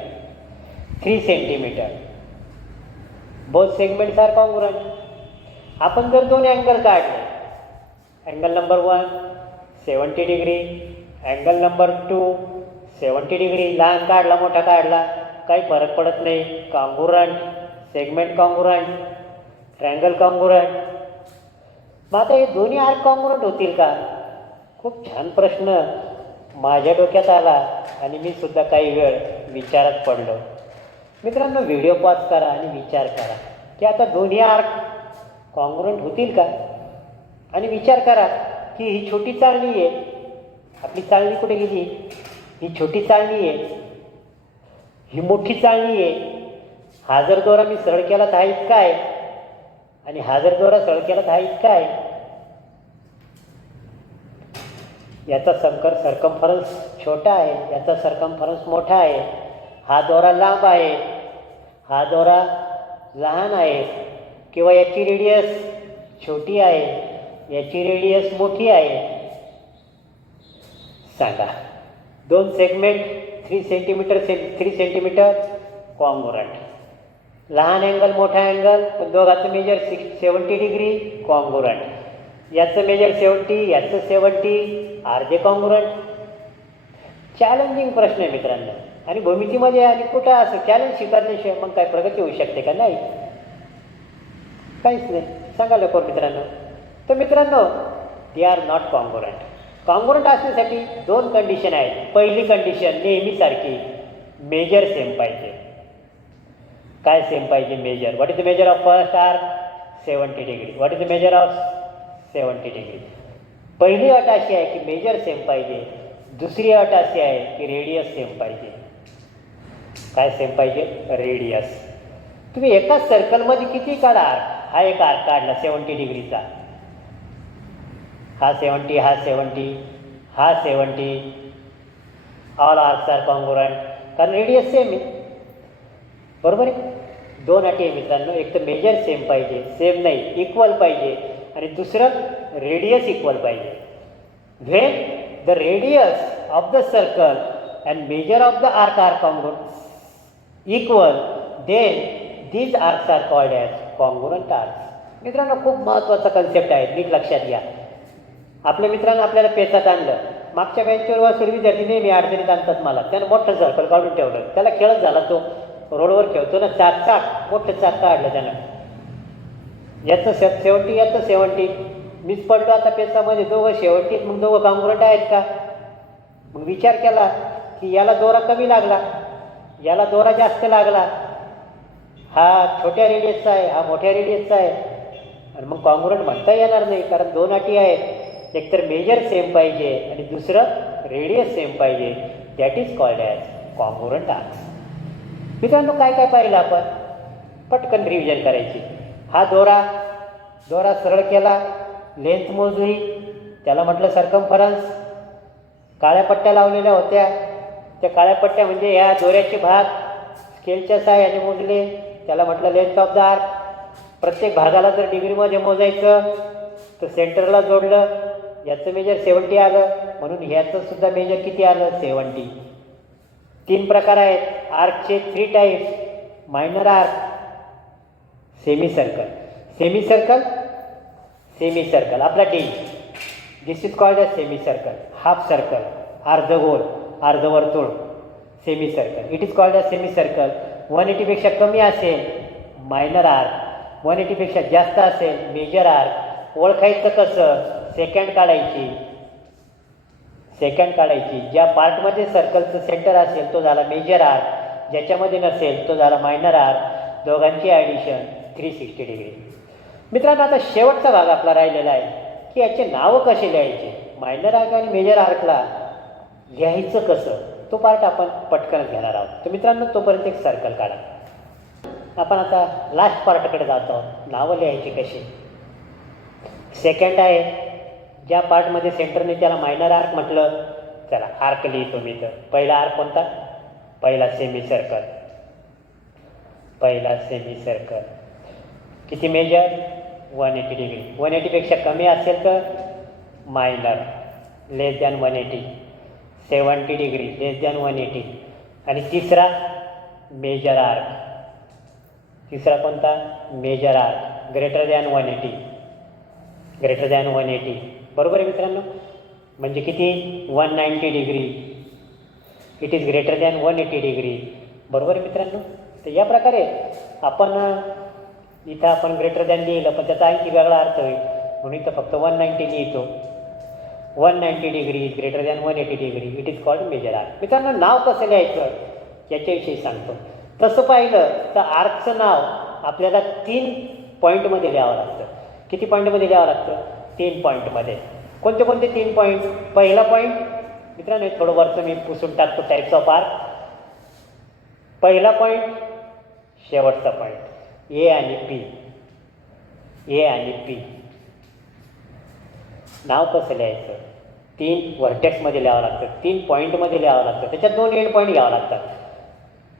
3 centimetre, both segments are congruent. आपण जर 2 अँगल काढले, angle number 1 70 degree, angle number 2 70 degree, लहान काढला मोठा काढला काही फरक पडत नाही, congruent, segment congruent, triangle congruent. मग आता हे दोन्ही आर्क कॉन्ग्रुएंट होतील का? खूप छान प्रश्न माझ्या डोक्यात आला आणि मी सुद्धा काही वेळ विचारात पडलो. मित्रांनो व्हिडिओ पॉज करा आणि विचार करा की आता दोन्ही आर्क कॉन्ग्रुएंट होतील का? आणि विचार करा की ही छोटी चाळणी आहे, आपली चाळणी कुठे गेली? ही छोटी चाळणी आहे, ही मोठी चाळणी आहे. हा जर दोरा मी सरळ केला तर हा इतका आहे आणि हा जर दोरा सरळ केला तर हा इतका आहे. याचा सरकमफरन्स छोटा आहे, याचा सरकमफरन्स मोठा आहे. हा दोरा लांब आहे, हा दोरा लहान आहे, किंवा याची रेडियस छोटी आहे, याची रेडियस मोठी आहे. सांगा. 2 सेगमेंट 3 सेंटीमीटर 3 सेंटीमीटर कॉन्ग्रुएंट. लहान अँगल मोठा अँगल पण दोघांचं मेजर 70 डिग्री कॉन्ग्रुएंट. याचं मेजर 70 याचं 70 आर जे कॉन्ग्रुएंट. चॅलेंजिंग प्रश्न आहे मित्रांनो. आणि भूमितीमध्ये आणि कुठं असं चॅलेंज स्वीकारल्याशिवाय मग काय प्रगती होऊ शकते का? नाही, काहीच नाही. सांगा लवकर मित्रांनो. तर मित्रांनो they are not congruent. Congruent असण्यासाठी 2 कंडिशन आहेत. पहिली कंडिशन नेहमीसारखी मेजर सेम पाहिजे. काय सेम पाहिजे? Measure. What is the measure of first arc? 70 degree. What is the measure of 70 degree? पहिली अट अशी आहे की मेजर सेम पाहिजे. दुसरी अट अशी आहे की रेडियस सेम पाहिजे. काय सेम पाहिजे? रेडियस. तुम्ही एकाच सर्कलमध्ये किती काढा आर्क. हा एक आर्क काढला 70 डिग्रीचा. हा 70 हा 70 हा 70. ऑल आर्क्स आर कॉन्ग्रुएंट कारण रेडियस सेम आहे. बरोबर आहे. 2 अटी आहे मित्रांनो. एक तर मेजर सेम पाहिजे, सेम नाही इक्वल पाहिजे. आणि दुसरं रेडियस इक्वल पाहिजे. When the radius of the circle and measure of the arc are congruent equal then these arcs are called as congruent arcs. मित्रांनो खूप महत्त्वाचा कन्सेप्ट आहे. नीट लक्षात घ्या. आपल्या मित्रांनो आपल्याला पेचात आणलं. मागच्या बेंचवर बसलेले विद्यार्थी नेहमी अडचणीत आणतात मला. त्यानं मोठं सर्कल काढून ठेवलं. त्याला खेळत झाला. तो रोडवर खेळतो ना चाक मोठं चाक काढलं त्यानं. याचं 70 याचं 70. मीच पडलो आता पेचामध्ये. दोघं 70 मग दोघं कॉन्ग्रुएंट आहेत का? मग विचार केला की याला दोरा कमी लागला, याला दोरा जास्त लागला. हा छोट्या रेडियसचा आहे, हा मोठ्या रेडियसचा आहे. आणि मग कॉन्ग्रुएंट म्हणता येणार नाही कारण 2 अटी आहेत. एकतर मेजर सेम पाहिजे आणि दुसरं रेडियस सेम पाहिजे. That is called as congruent arcs. मित्रांनो काय काय पाहिलं आपण? पटकन रिव्हिजन करायची. हा दोरा सरळ केला, लेंथ मोजली, त्याला म्हटलं सर्कम्फरन्स. काळ्या पट्ट्या लावलेल्या होत्या. त्या काळ्या पट्ट्या म्हणजे ह्या दोऱ्याचे भाग स्केलच्या सहाय्याने मोजले. त्याला म्हटलं लेंथ ऑफ द आर्क. प्रत्येक भागाला जर डिग्रीमध्ये मोजायचं तर सेंटरला जोडलं. याचं मेजर 70 आलं म्हणून ह्याचं सुद्धा मेजर किती आलं? 70. 3 प्रकार आहेत आर्कचे. 3 types. Minor arc, semicircle आपला D. This is called as semicircle. Half circle, अर्धगोल, अर्धवर्तुळ, semicircle. It is called as semicircle. 180 पेक्षा कमी असेल मायनर आर्क, 180 पेक्षा जास्त असेल मेजर आर्क. ओळखायचं कसं? सेकंड काढायची. ज्या पार्टमध्ये सर्कलचं सेंटर असेल तो झाला मेजर आर्क, ज्याच्यामध्ये नसेल तो झाला मायनर आर्क. दोघांची ॲडिशन 360 डिग्री. मित्रांनो आता शेवटचा भाग आपला राहिलेला आहे की याचे नावं कसे लिहायचे. मायनर आर्क आणि मेजर आर्कला लिहायचं कसं तो पार्ट आपण पटकनच घेणार आहोत. तर मित्रांनो तोपर्यंत एक सर्कल काढा. आपण आता लास्ट पार्टकडे जात आहोत. नावं लिहायची कशी. सेकंड आहे ज्या पार्टमध्ये सेंटरने त्याला मायनर आर्क म्हटलं. चला आर्क लिहितो मी. तर पहिला आर्क कोणता? पहिला सेमी सर्कल. किती मेजर? 180 डिग्री. 180 पेक्षा कमी असेल तर minor, less than 180. 70 degree, less than 180. आणि तिसरा मेजर आर्क. तिसरा कोणता? Major arc. Greater than 180. बरोबर आहे मित्रांनो. म्हणजे किती? 190 degree. It is greater than 180 degree. बरोबर आहे मित्रांनो. तर या प्रकारे इथं आपण ग्रेटर दॅन लिहिलं पण त्याचा आणखी वेगळा अर्थ होईल म्हणून इथं फक्त 190 लिहितो. 190 degree is greater than 180 degree. It is called major arc. मित्रांनो नाव कसं लिहायचं याच्याविषयी सांगतो. तसं पाहिलं तर आर्कचं नाव आपल्याला 3 पॉईंटमध्ये लिहावं लागतं. किती पॉईंटमध्ये लिहावं लागतं? 3 पॉईंटमध्ये. कोणते 3 पॉईंट? पहिला पॉईंट मित्रांनो थोडं वरचं मी पुसून टाकतो. Types of arc. पहिला पॉईंट, शेवटचा पॉईंट. ए आणि पी. नाव कसं लिहायचं? 3 व्हर्टेक्समध्ये लिहावं लागतं. 3 पॉईंटमध्ये लिहावं लागतं. त्याच्यात 2 एंड पॉईंट घ्यावं लागतात.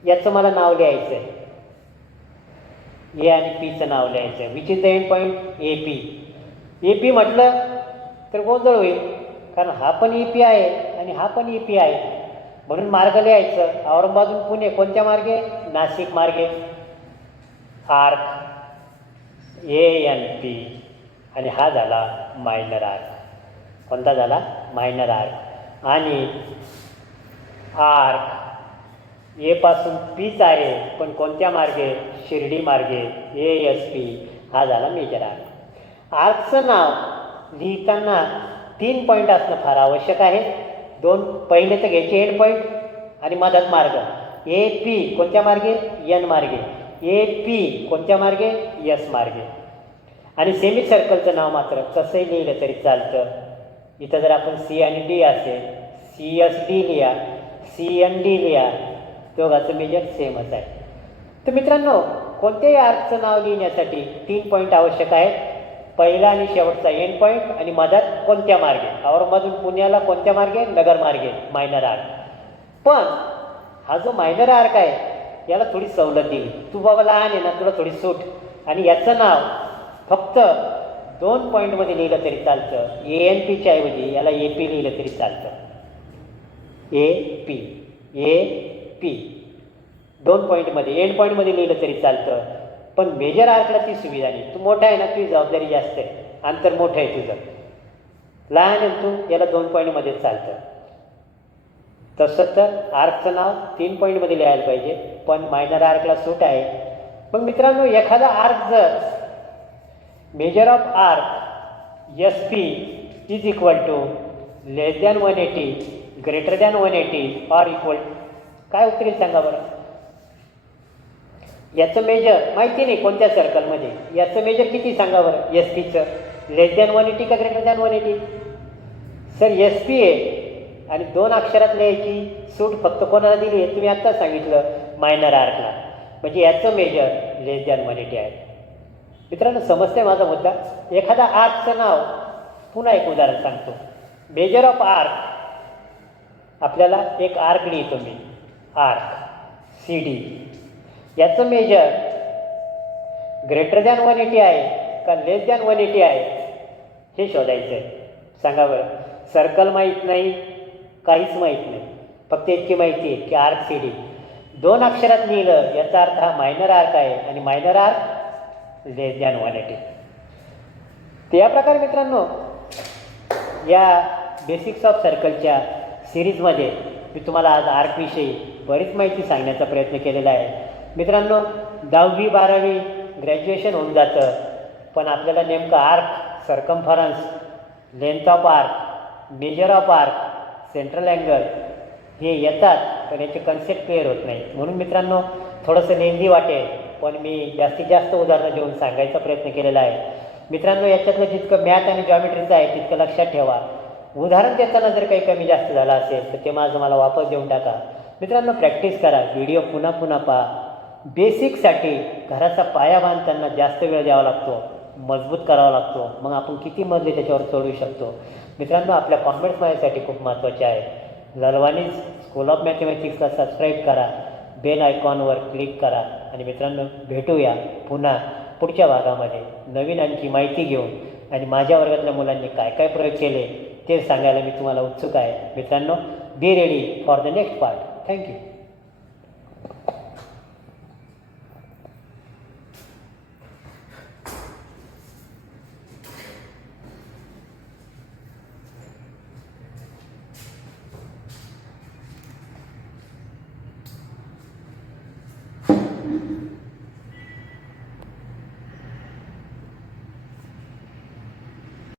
याचं मला नाव लिहायचं आहे. ए आणि पीचं नाव लिहायचं आहे. Which is the end point? A P म्हटलं तर गोंधळ होईल कारण हा पण ए पी आहे आणि हा पण EP आहे. म्हणून मार्ग लिहायचं. औरंगाबादून पुणे कोणत्या मार्गे? नाशिक मार्गे. आर्क ANP आणि हा झाला मायनर आर्क. कोणता झाला? Minor arc. आणि आर्क ए पासून Pच आहे, पण कोणत्या मार्गे? शिर्डी मार्गे ASP. हा झाला मेजर आर्क. आर्कचं नाव लिहिताना 3 पॉईंट असणं फार आवश्यक आहे. 2 पहिले तर घ्यायचे एंड पॉईंट आणि मधात मार्ग. AP कोणत्या मार्गे? N मार्गे. AP कोणत्या मार्गे? S मार्गे. आणि सेमी सर्कलचं नाव मात्र कसंही लिहिलं तरी चालतं. इथं जर आपण C आणि D असेल, CSD लिहा, CND लिहा, दोघांचं मेजर सेमच आहे. तर मित्रांनो, कोणत्याही आर्कचं नाव लिहिण्यासाठी 3 पॉईंट आवश्यक आहेत. पहिला आणि शेवटचा एंड पॉईंट आणि मधात कोणत्या मार्गे? औरंगाबादून पुण्याला कोणत्या मार्गे? नगर मार्गे. Minor arc. पण हा जो मायनर आर्क आहे याला थोडी सवलत दिली. तू बाबा लहान आहे ना, तुला थोडी सूट. आणि याचं नाव फक्त 2 पॉईंटमध्ये लिहिलं तरी चालतं. ANPच्या ऐवजी याला AP लिहिलं तरी चालतं. AP 2 पॉईंटमध्ये एंड पॉईंटमध्ये लिहिलं तरी चालतं. पण मेजर आर्कला ती सुविधा नाही. तू मोठा आहे ना, तुझी जबाबदारी जास्त आहे, अंतर मोठं आहे तुझं. लहान आहे तू, याला 2 पॉईंटमध्येच चालतं. तसं तर आर्कचं नाव 3 पॉईंटमध्ये लिहायला पाहिजे, पण मायनर आर्कला सूट आहे. मग मित्रांनो, एखादा आर्क जर measure of arc SP is equal to less than 180 greater than 180 or equal, काय उत्तर येईल सांगा बरं? याचं मेजर माहिती नाही कोणत्या सर्कलमध्ये. याचं मेजर किती सांगा बरं? SPचं लेस दॅन 180 का ग्रेटर दॅन 180? सर SP आहे आणि 2 अक्षरात लिहायची सूट फक्त कोणाला दिली आहे? तुम्ही आत्ताच सांगितलं, मायनर आर्कला. म्हणजे याचं मेजर लेस दॅन 180 आहे. मित्रांनो, समजते माझा मुद्दा? एखादा आर्कचं नाव, पुन्हा एक उदाहरण सांगतो. मेजर ऑफ आर्क, आपल्याला एक आर्क लिहितो मी, आर्क CD. याचं मेजर ग्रेटर दॅन 180 आहे का लेस दॅन 180 आहे हे शोधायचं आहे. सांगा बरं. सर्कल माहीत नाही, काहीच माहीत नाही, फक्त इतकी माहिती आहे की आर्क CD 2 अक्षरात लिहिलं याचा अर्थ हा मायनर आर्क आहे आणि मायनर आर्क लेस दॅन 180. तर या प्रकारे मित्रांनो, या बेसिक्स ऑफ सर्कलच्या सिरीजमध्ये मी तुम्हाला आज आर्कविषयी बरीच माहिती सांगण्याचा प्रयत्न केलेला आहे. मित्रांनो, 10वी 12वी ग्रॅज्युएशन होऊन जातं, पण आपल्याला नेमकं arc, circumference, length of arc, major of arc, central angle हे येतात, पण याचे कन्सेप्ट क्लिअर होत नाही. म्हणून मित्रांनो, थोडंसं लेंदी वाटेल, पण मी जास्तीत जास्त उदाहरणं देऊन सांगायचा प्रयत्न केलेला आहे. मित्रांनो, याच्यातलं जितकं मॅथ आणि जॉमेट्रीचं आहे तितकं लक्षात ठेवा. उदाहरण देताना जर काही कमी जास्त झालं असेल तर ते माझं मला वापस देऊन टाका. मित्रांनो, प्रॅक्टिस करा, व्हिडिओ पुन्हा पुन्हा पहा. बेसिकसाठी घराचा पाया बांधताना जास्त वेळ द्यावा लागतो, मजबूत करावा लागतो. मग आपण किती मजले त्याच्यावर चढवू शकतो. मित्रांनो, आपल्या कॉमेंट्स माझ्यासाठी खूप महत्त्वाचे आहे. ललवानीज स्कूल ऑफ मॅथमॅटिक्सला सबस्क्राईब करा, बेल आयकॉनवर क्लिक करा. आणि मित्रांनो, भेटूया पुन्हा पुढच्या भागामध्ये नवीन आणखी माहिती घेऊन. आणि माझ्या वर्गातल्या मुलांनी काय काय प्रयोग केले ते सांगायला मी तुम्हाला उत्सुक आहे. मित्रांनो, be ready for the next part. Thank you.